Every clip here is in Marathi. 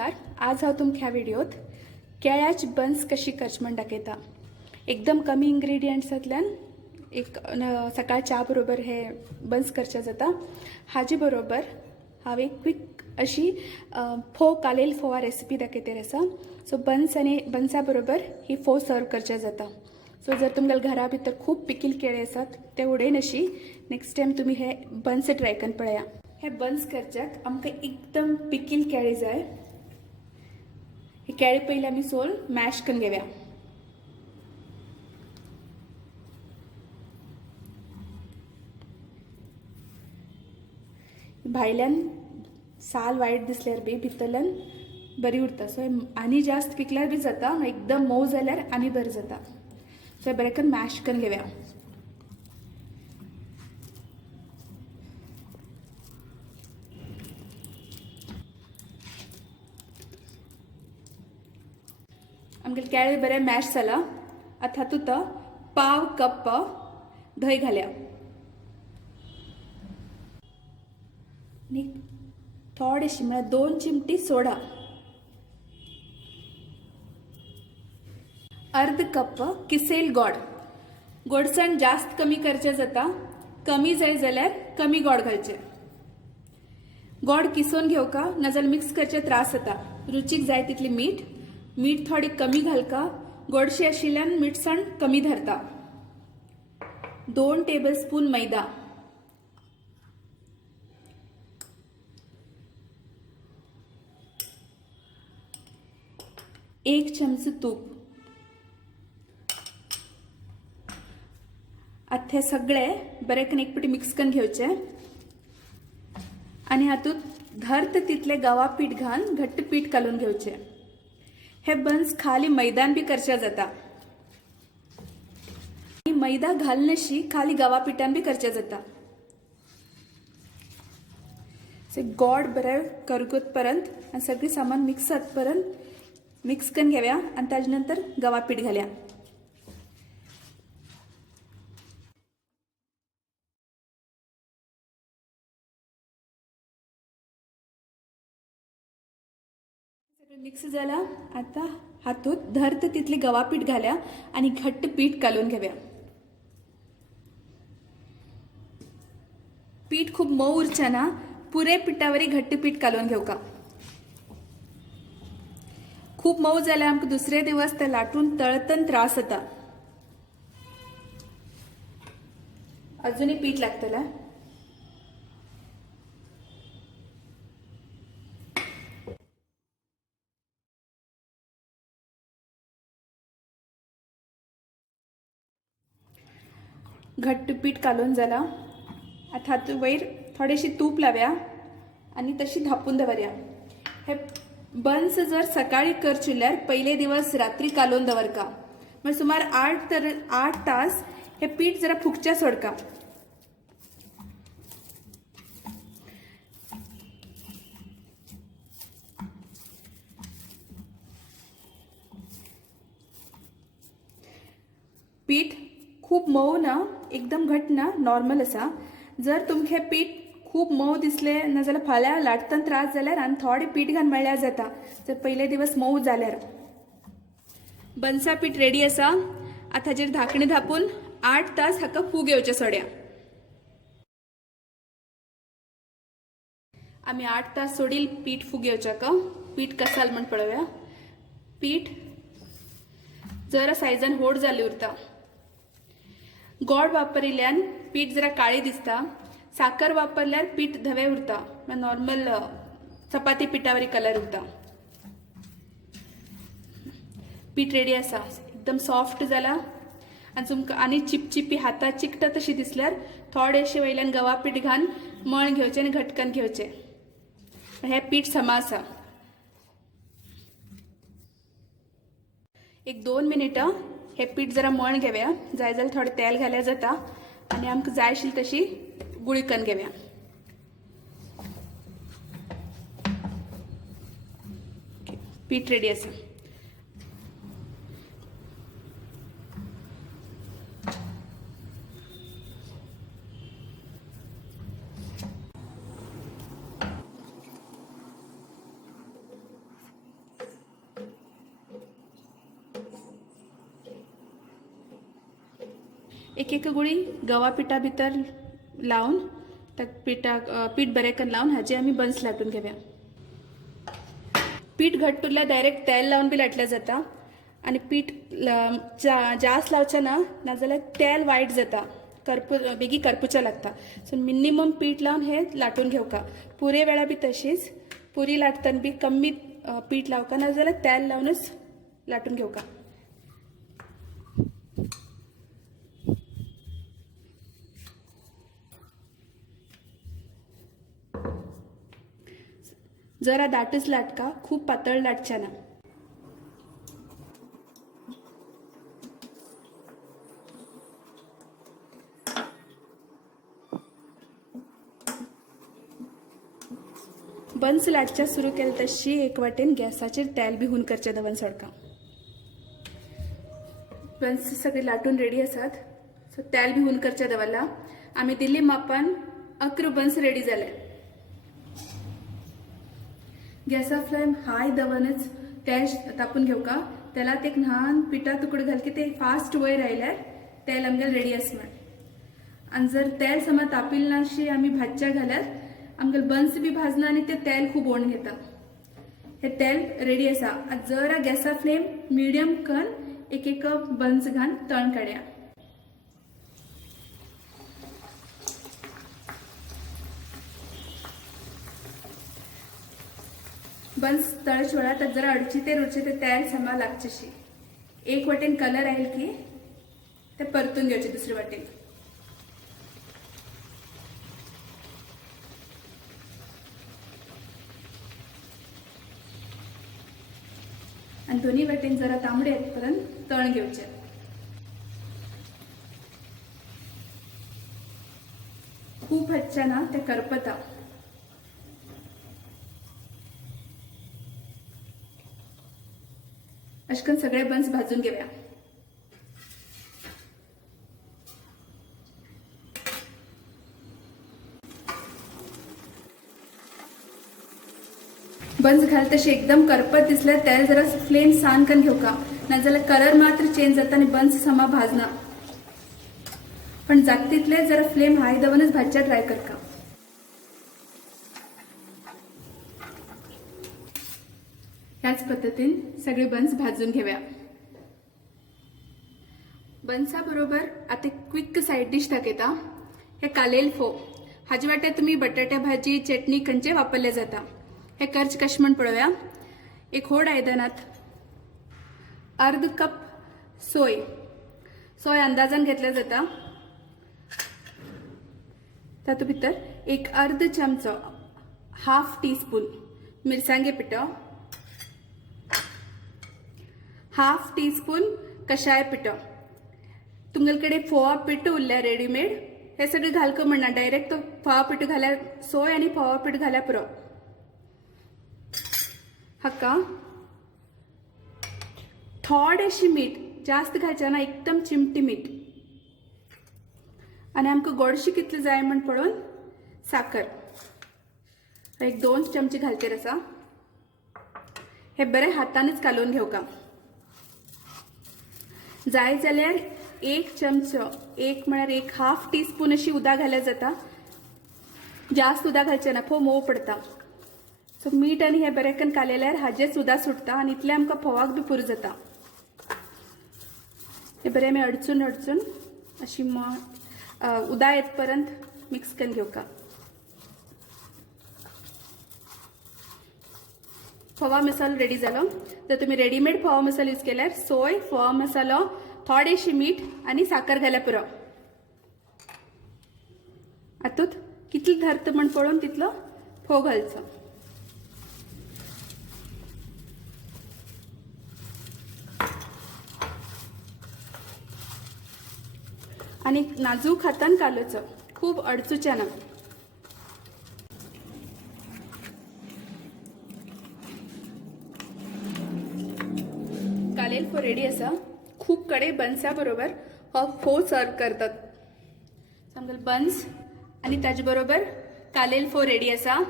नमस्कार. आज हांव तुमकां ह्या व्हिडिओत केळ्याची बन्स कशी करची म्हण दाखयता. एकदम कमी इंग्रेडियंट्सांतल्यान एक सकाळ च्या बरोबर हे बन्स करचे जाता. हाजे बरोबर हांव एक क्विक अशी फोव कालेल फोवा रेसिपी दाखयतेर आसा. सो बन्सा बरोबर ही फोव सर्व करचे जाता. सो जर तुमगेल्या घरा भितर खूब पिकील केळे आसात ते उडयन अशी नेक्स्ट टायम तुम्ही हे बन्स ट्राय करून पळया. हे बन्स करच्याक आमकां एकदम पिकील केळी जाय. हे केळी पहिले आमी सोल मॅश करून घेवया. भायल्यान साल वायट दिसल्यार बी भितरल्यान बरी उरता. सो आनी जास्त पिकल्यार बी जाता, एकदम मोव जाल्यार आनी बरें जाता. सो बरें करून मॅश करून घेवया. आमगे केळे बरें मॅश जाला. आतां हातूंत पाव कप धंय घालया आनी थोडीशी म्हळ्यार 2 चिमटी सोडा, अर्ध कप किसेल गोड. गोडसाण जास्त कमी करचे जाता. कमी जाय जाल्यार कमी गोड घालचे. गोड किसोन घेवका नाजाल्यार मिक्स करचे त्रास जाता. रुचीक जाय तितली मीठ थोडी कमी घालका. गोडशी आशिल्ल्यान मिठसाण कमी धरता. 2 टेबलस्पून मैदा, 1 चमचो तूप. आता हे सगळे बरे करून एकपटी मिक्स करून घेवचे आणि हातूंत धरत तितले गवा पीठ घालून घट्ट पीठ घालून घेवचे. हे बन्स खाली मैदान बी करचे जाता. मैदा घालनशी खाली गवा पिठान बी करचे जाता. गोड बरें करगूत पर्यंत आनी सगळी सामान मिक्स जात पर्यंत मिक्स करून घेवया आणि ताजे नंतर गवा पीठ घालया. मिक्स जाला. आता हातूंत धरत तितली गवा पीठ घालया आणि घट्ट पीठ घालून घेवया. पीठ खूब मऊ उरचे ना. पुरे पिठावरी घट्ट पीठ घालून घेवका. खूब मऊ जाल्यार आमकां दुसरे दिवस ते लाटून तळतन त्रास जाता. अजुनूय पीठ लागतला. घट्ट पीठ घालून जाला. आता हातूंत वयर थोडेशी तूप लावया आणि तशी धापून दवरया. हे बन्स जर सकाळी करचिल्ल्यार पयले दिवस रात्री कालोवन दवरका. म्हणजे सुमार 8 तास हे पीठ जरा फुगच्या सोडका. पीठ खूब मऊ ना, एकदम घट ना, नॉर्मल आसा. जर तुमचे पीठ खूब मऊ दिसले नाजाल्यार फाल्यां लाटतना त्रास जाल्यार आनी थोडे पीठ घालून मळ्ळ्यार जाता. जर पयले दिवस मऊ जाल्यार. बन्सा पीठ रेडी आसा. आतां हाजेर धाकणे धापून 8 तास हाका फूग येवचे सोडया. आमी 8 तास सोडील पीठ फूग येवच्याका. पीठ कसा जालें म्हण पळोवया. पीठ जरा सायजान व्हड जाल्ली उरता. गोड वापरिल्ल्यान पीठ जरा काळी दिसता. साखर वापरल्यार पीठ धवे उरता. नॉर्मल चपाती पिठावरी कलर उरता. पीठ रेडी आसा. एकदम सॉफ्ट जाला आणि तुमकां आनी चिपचिपी हाताक चिकटा तशी दिसल्यार थोडेशे वयल्यान गवा पीठ घालून मळून घेवचे आनी घट्ट घेवचे. हे पीठ समा आसा. 1-2 मिनिटां हे पीठ जरा मळून घेवया. जाय जाल्यार थोडे तेल घाल्यार जाता आणि आमकां जाय आशिल्ली तशी गुळी करून घेवया. पीठ रेडी आसा. एक एक गुळी गवा पिठा भितर लावून त्या पीठ बरें करून लावून हाजे आमी बन्स लाटून घेवया. पीठ घट्ट उरल्यार डायरेक्ट तेल लावून बी लाटल्या जाता आणि पीठ जास्त लावचें ना, नाजाल्यार तेल वायट जाता, बेगी करपुचें लागता. सो मिनिमम पीठ लावून हे लाटून घेवका. पुरे वेळा बी तशीच पुरी लाटतना बी कमी पीठ लावका, नाजाल्यार तेल लावूनच लाटून घेवका. जरा दाटच लाटका, खूप पातळ लाटच्या ना. बन्स लाटच्या सुरू केले तशी एक वाटेन गॅसाचेर तेल बी हून करचें दवन सोडका. बन्स सगळे लाटून रेडी आसात. सो तेल बी हून करचें दवरला. आमी दिल्ली मापान 11 बन्स रेडी जाले. गॅसा फ्लेम हाय दवरनच तेल तापून घेवका. तेलात एक ल्हान पिठा तुकडो घाल की ते फास्ट वयर आयल्यार तेल आमगेलें रेडी आसा म्हण. आनी जर तेल समज तापिल्लें नाशी आमी भाजच्या घाल्यार आमगेले बन्स बी भाजना आणि ते तेल खूप ओण घेता. हे तेल रेडी आसा. जरा गॅसा फ्लेम मिडियम करून एक एक बन्स घालून तळून काडया. बन्स तळच वेळार जरा अडची ते तेल समा लागचेशी. एक वाटेन कलर आयल की ते परतून घेवचे दुसरे वाटेन. आणि दोन्ही वाटेन जरा तांबडे येतपर्यंत तळून घेवचे. खूप हच्च्या ना ते करपता. अशें करून सगळे बन्स भाजून घेवया. बन्स घाल तशी एकदम करपत दिसल्यार तेल जरा फ्लेम सान करून घेवका, नाजाल्यार कलर मात्र चेंज जाता आणि बन्स समा भाजना. पण जाता तितले जरा फ्लेम हाय दवरनच भाजच्या ट्राय करका. ह्याच पद्धतीन सगळे बन्स भाजून घेवया. बन्सा बरोबर आता क्विक साइड डिश दाखयता. हे कालेल फोव. हाजे वाटेन तुम्ही बटाट्या भाजी चटणी खंयचे वापरले जाता. हे करच कशें म्हण पळोवया. एक व्हड आयदनात अर्ध कप सोय अंदाजान घेतल्या जाता. तातूंत भितर एक अर्ध चमचो हाफ टीस्पून मिरसांगे पिठो, हाफ टीस्पून कषाय पिठो. तुमगेले कडेन फोवा पिठो उरल्या रेडीमेड हे सगळे घालक म्हणना. डायरेक्ट तो फोवा पिठो घाल्यार सोय आनी फोवा पिठो घाल्यार पुरो. हाका थोडेशी मीठ, जास्त घालचे ना, एकदम चिमटी मीठ. आणि आमकां गोडशी कितली जाय म्हण पळोवन साखर एक 2 चमचे घालचेर आसा. हे बरें हातानच कालोवन घेवका. जाय जाल्यार 1 चमचो, एक म्हळ्यार एक हाफ टीस्पून अशी उदक घाल्यार जाता. जास्त उदक घालचें ना, फोव मोव पडता. सो मीठ आनी हे बरें करून कालयल्यार हाजेच उदक सुटता आनी इतलें आमकां फोवाक बी पुरो जाता. हे बरें आमी अडचून अशी उदक येत पर्यंत मिक्स करून घेवका. फोवा मसालो रेडी जालो. जर तुम्ही रेडीमेड फोवा मसालो यूज केल्यार सोय, फोवा मसालो, थोडेशी मीठ आनी साखर घाल्यार पुरो. हातूंत कितलो धरत म्हण पळोवन तितलो फोव घालचो. आणि नाजूक हातान कालोवचो, खूप अडचुचें ना. कालेल फोव रेडी आसा. खूप कडे बन्सा बरोबर हो फोव सर्व करतात. समजा बन्स आणि त्याच बरोबर कालेल फोव रेडी आसा.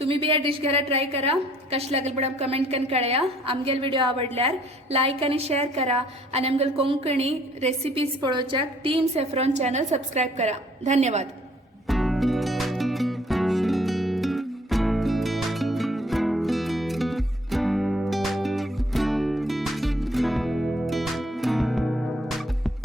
तुम्ही बी या डिश घरा ट्राय करा. कशें लागले म्हणून कमेंट करून कळया. आमगेल व्हिडिओ आवडल्यार लायक आनी शेअर करा आणि आमगेल कोंकणी रेसिपीज पळोवच्याक टीम सॅफ्रॉन चॅनल सबस्क्राईब करा. धन्यवाद.